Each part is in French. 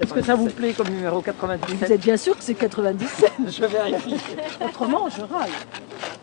Est-ce que ça vous plaît comme numéro 97? Vous êtes bien sûr que c'est 97? Je vérifie. Autrement, je râle.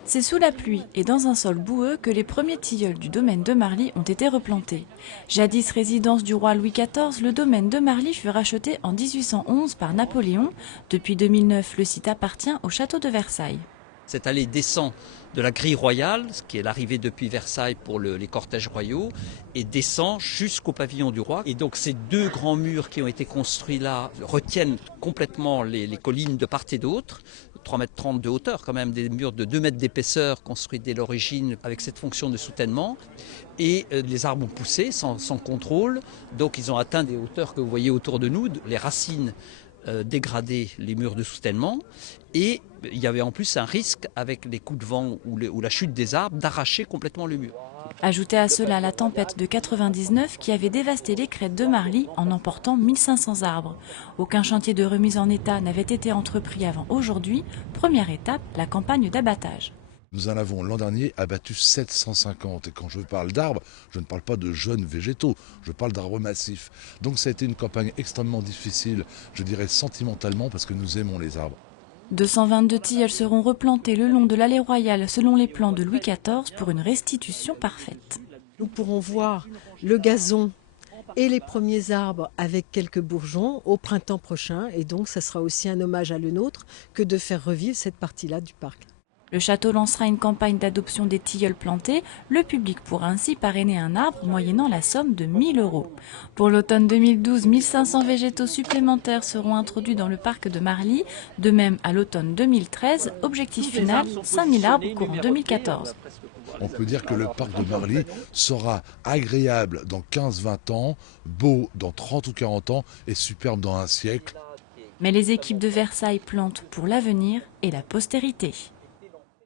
C'est sous la pluie et dans un sol boueux que les premiers tilleuls du domaine de Marly ont été replantés. Jadis résidence du roi Louis XIV, le domaine de Marly fut racheté en 1811 par Napoléon. Depuis 2009, le site appartient au château de Versailles. Cette allée descend de la grille royale, ce qui est l'arrivée depuis Versailles pour les cortèges royaux, et descend jusqu'au pavillon du roi. Et donc ces deux grands murs qui ont été construits là retiennent complètement les collines de part et d'autre. 3,30 m de hauteur quand même, des murs de 2 mètres d'épaisseur construits dès l'origine avec cette fonction de soutènement. Et les arbres ont poussé sans contrôle, donc ils ont atteint des hauteurs que vous voyez autour de nous, les racines dégrader les murs de soutènement, et il y avait en plus un risque avec les coups de vent ou la chute des arbres d'arracher complètement le mur. Ajoutez à cela la tempête de 99 qui avait dévasté les crêtes de Marly en emportant 1500 arbres. Aucun chantier de remise en état n'avait été entrepris avant aujourd'hui. Première étape, la campagne d'abattage. Nous en avons l'an dernier abattu 750. Et quand je parle d'arbres, je ne parle pas de jeunes végétaux, je parle d'arbres massifs. Donc ça a été une campagne extrêmement difficile, je dirais sentimentalement, parce que nous aimons les arbres. 222 tilleuls seront replantés le long de l'allée royale selon les plans de Louis XIV pour une restitution parfaite. Nous pourrons voir le gazon et les premiers arbres avec quelques bourgeons au printemps prochain. Et donc ça sera aussi un hommage à le nôtre que de faire revivre cette partie-là du parc. Le château lancera une campagne d'adoption des tilleuls plantés. Le public pourra ainsi parrainer un arbre moyennant la somme de 1 000 €. Pour l'automne 2012, 1500 végétaux supplémentaires seront introduits dans le parc de Marly. De même, à l'automne 2013, objectif final, 5000 arbres courant 2014. On peut dire que le parc de Marly sera agréable dans 15-20 ans, beau dans 30 ou 40 ans et superbe dans un siècle. Mais les équipes de Versailles plantent pour l'avenir et la postérité.